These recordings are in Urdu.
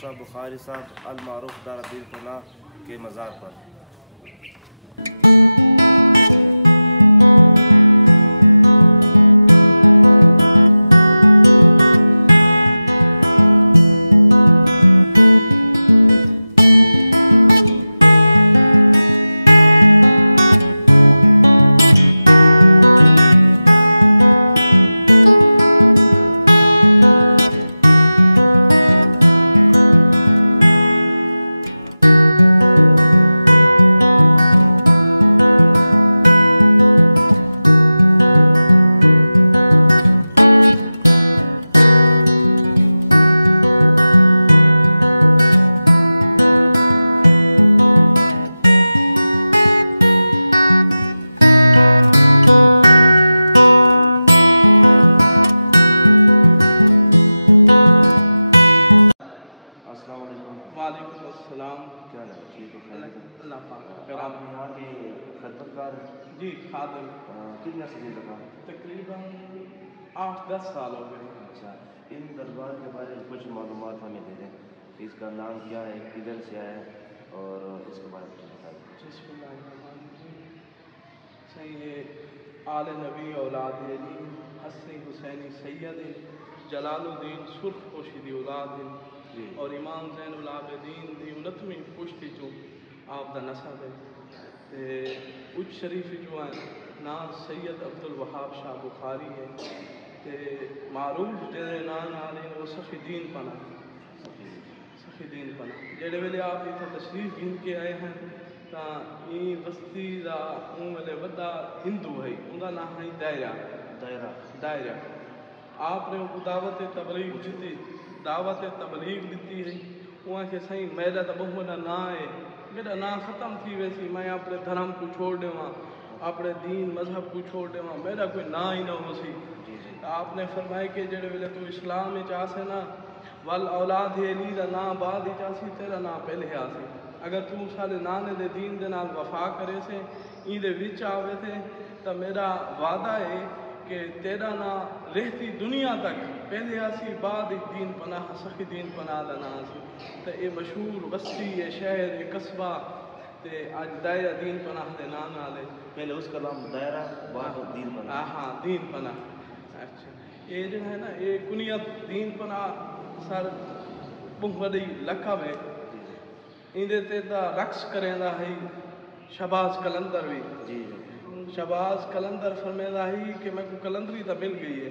شاہ بخاری صاحب المعروف دار الدین پناہ کے مزار پر۔ وعلیکم السلام۔ کیا حال ہے؟ ٹھیک ہو؟ اللہ پاک آپ یہاں کے خدمتگار ہیں؟ جی خادم۔ کتنا عرصے سے لگا؟ تقریباً 8-10 سال ہو گئے۔ اچھا، ان دربار کے بارے میں کچھ معلومات ہمیں دے دیں، اس کا نام کیا ہے، کدھر سے آیا ہے، اور اس کے بارے میں بتا دیں۔ بسم اللہ الرحمن الرحیم۔ صحیح ہے، آل نبی اولاد علی حسنی حسینی سید جلال الدین سرخ پوشیدی اولاد اور امام زین العابدین دی 19ویں پشتی چوں آپ دا نسب ہے تے اچ شریف جو ہے نام سید عبد الوہاب شاہ بخاری ہے تے معروف جڑے نام آلے وہ سخی دین پنا سخی دین پنا جڑے ویلے آپ اتنا تشریف گھن کے آئے ہیں تا این بستی دا اون ویلے وڈا ہندو ہے، ان کا نام ہے دائرہ۔ آپ نے دعوت تبلیغ دیتی، دعوت تبلیغ دیتی ہے، وہاں کے صحیح میرا تو بہت بڑا نا ہے، میرا نا ختم تھی ویسی، میں اپنے دھرم کو چھوڑ دے وہاں، اپنے دین مذہب کو چھوڑ دے وہاں، میرا کوئی نا ہی نہ ہو سی۔ آپ نے فرمائے کہ جڑے ویلے تو اسلام میں چاہے نا ول اولاد علی دا نا بعد ہی چاہسی تیرا نا پہلے آسی، اگر تو سارے نانے دے دین دے نال وفا کرے سے این دے وچ آوے تھے تو میرا وعدہ ہے کہ تیرا نا رہتی دنیا تک پہلے آسی بعد ایک دین پناہ سخی دین پناہ دا نا آسی۔ تو یہ مشہور بستی یہ شہر یہ قصبہ تے آج دائرہ دین پناہ دے نام آلے، پہلے اس کا نام دائرہ بعد دین پناہ۔ ہاں دین پناہ۔ اچھا یہ جو ہے نا یہ کنیت دین پناہ سر بہت بڑی لقب ہے، اندے تے دا رقص کریں دا ہے شہباز قلندر بھی۔ شہباز قلندر فرمیدا ہی کہ میں کو قلندری تا مل گئی ہے،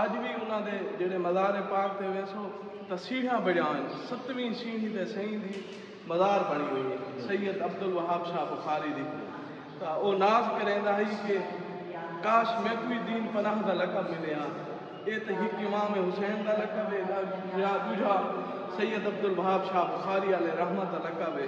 آج بھی انہاں دے جڑے مزار پاک تے ویسو تصیحاں بڑھائیں 7ویں سیڑھی تے سہیں دی مزار بنی ہوئی ہے سید عبد الوہاب شاہ بخاری دی، تا او ناز کریں دا ہی کہ کاش میں کوئی دین پناہ دا لقب ملے ہاں، اے تے ہک امام حسین دا لقب ہے یا دوجا سید عبد الوہاب شاہ بخاری علیہ رحمت دا لقب ہے۔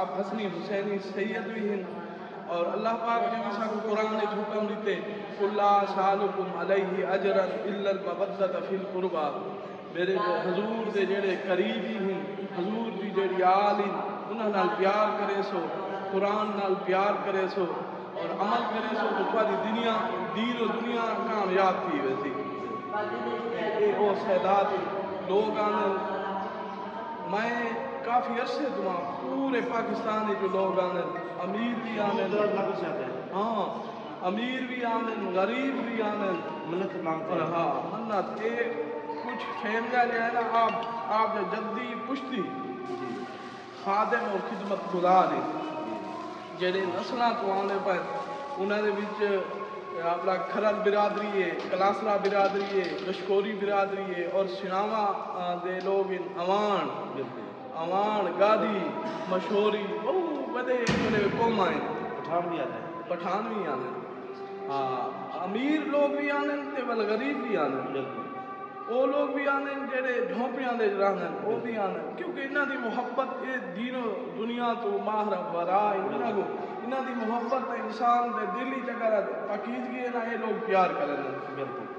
آپ حسنی حسینی سید بھی ہیں اور اللہ پاک نے بھی ساکو قرآن نے حکم دیتے قُلْ لَا أَسْأَلُكُمْ عَلَيْهِ أَجْرًا إِلَّا الْمَوَدَّةَ فِي الْقُرْبَى، میرے حضور دے جڑے قریبی ہیں، حضور دی جڑی آل ہیں، انہاں نال پیار کرے سو، قرآن نال پیار کرے سو اور عمل کرے سو تو تھوڑی دنیا دین و دنیا کامیاب تھی ویسی۔ اے او سیدات لوگ آنے میں کافی عرصے دعا پورے پاکستانی جو لوگ آنے امیر بھی آنے ہاں امیر بھی آنے غریب بھی آنے منت مانگتے ہیں۔ ہاں منت اے کچھ فیملیاں جو ہے نا آپ جو جدی پشتی خادم اور خدمت گزار ہیں جڑے نسلاں تو آنے پر انہاں دے وچ اپنا کھرل برادری ہے، کلاسرا برادری ہے، لشکوری برادری ہے اور سناوا دے لوگ ہیں، اوان گادی مشہوری بہت بڑے بڑے قوم ہیں، پٹھان بھی آتے ہیں، پٹھان بھی آنے ہاں امیر لوگ بھی آنے تے بل غریب بھی آنے، وہ لوگ بھی آنے جڑے جھونپڑیاں دے رہنے وہ بھی آنے، کیونکہ انہاں دی محبت یہ دین و دنیا تو ماہر برا انہاں دی محبت انسان دے دلی چکر پاکیزگی ہے نا یہ لوگ پیار کریں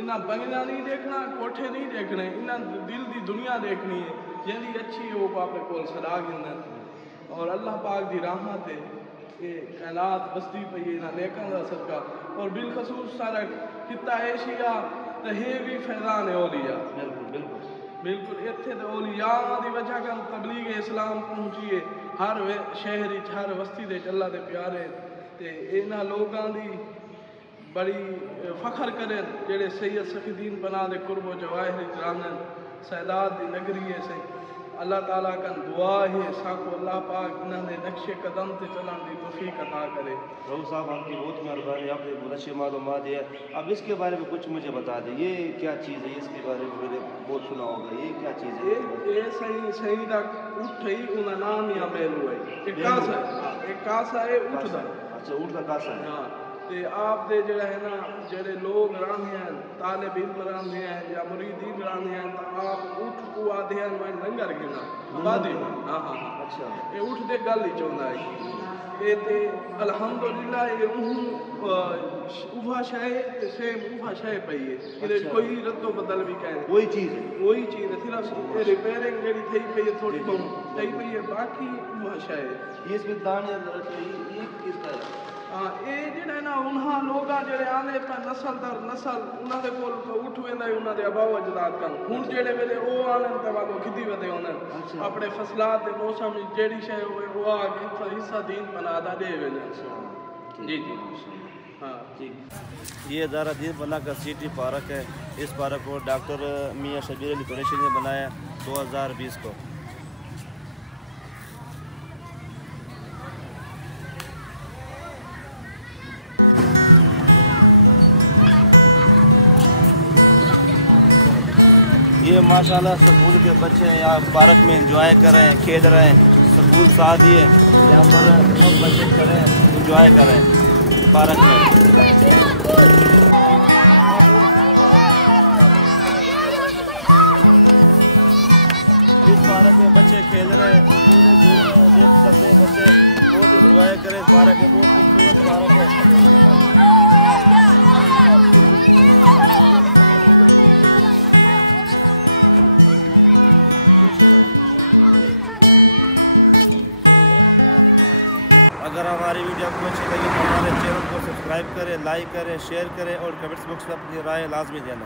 انہاں بنگلہ نہیں دیکھنا کوٹھے نہیں دیکھنے انہاں دل دی دنیا دیکھنی ہے جہاں اچھی ہے وہ اپنے کول صدا گھن اور اللہ پاک دی رحمت ہے یہ کائنات بستی پہ یہ انہاں نیکاں دا صدقہ اور بالخصوص سارا خطہ ایشیا تہے بھی فیضان اولیاء بالکل اتنے تو اولیاء دی وجہ کن تبلیغ اسلام پہنچیے ہر شہر ہر بستی دے اللہ دے پیارے تے انہاں لوگاں دی بڑی فخر کریں جڑے سید سخی الدین پناہ دے قرب و جواہر جانن سعداد دی نگری سے اللہ تعالیٰ کن دعا ہے ساکو اللہ پاک انہوں نے نقش قدم تے چلان دی توفیق عطا کرے۔ رؤوف صاحب آپ کی بہت مہربانی، آپ نے بہت اچھی معلومات دیا۔ اب اس کے بارے میں کچھ مجھے بتا دیں، یہ کیا چیز ہے؟ اس کے بارے میں میں نے بہت سنا ہوگا، یہ کیا چیز ہے؟ یہ صحیح دا اٹھ ہی انہاں نام یا میلو ہے، ایک کاسا ہے اٹھ دا۔ اچھا اٹھ دا کاسا ہے۔ ہاں تے آپ دے جڑا ہے نا جڑے لوگ رہندے ہیں طالب علم رہندے ہیں یا مریدین رہندے ہیں تو آپ اٹھ کو آدھے ہیں میں لنگر گنا آبادی ہاں ہاں اچھا یہ اٹھ دے گل ہی چاہتا ہے یہ تے الحمدللہ یہ اوہا شے سیم اوہا شے پئی ہے یہ کوئی رد و بدل بھی کہہ وہی چیز ہے، وہی چیز ہے، صرف ریپیئرنگ جڑی تھی پئی ہے تھوڑی بہت تھی پئی ہے، باقی اوہا شے ہے۔ یہ اس میں دانے یہ کس کا ہے؟ ہاں یہ جڑا ہے نا انہاں لوگاں جڑے آنے پہ نسل در نسل انہاں دے کول اٹھ ویندا ہے انہاں دے آبا و اجداد کن ہن جڑے ویلے او آنن تے واگو کھدی ودے ہونن اپنے فصلات دے موسم جڑی شے ہوئے وہ آ کے حصہ دین بنا دا دے وینن۔ جی جی ہاں ٹھیک۔ یہ ادارہ دین پناہ کا سٹی پارک ہے، اس پارک کو ڈاکٹر میاں شبیر علی قریشی نے بنایا 2020 کو۔ ماشاءاللہ سکول کے بچے یہاں پارک میں انجوائے کر رہے ہیں، کھیل رہے ہیں، سکول ساتھ ہی ہے، یہاں پر سب بچے کھڑے ہیں، انجوائے کر رہے ہیں پارک میں۔ اس پارک میں بچے کھیل رہے ہیں، انجوائے کریں پارک میں۔ سبسکرائب کریں، لائک کریں، شیئر کریں اور کمنٹس باکس میں اپنی رائے لازمی دینا۔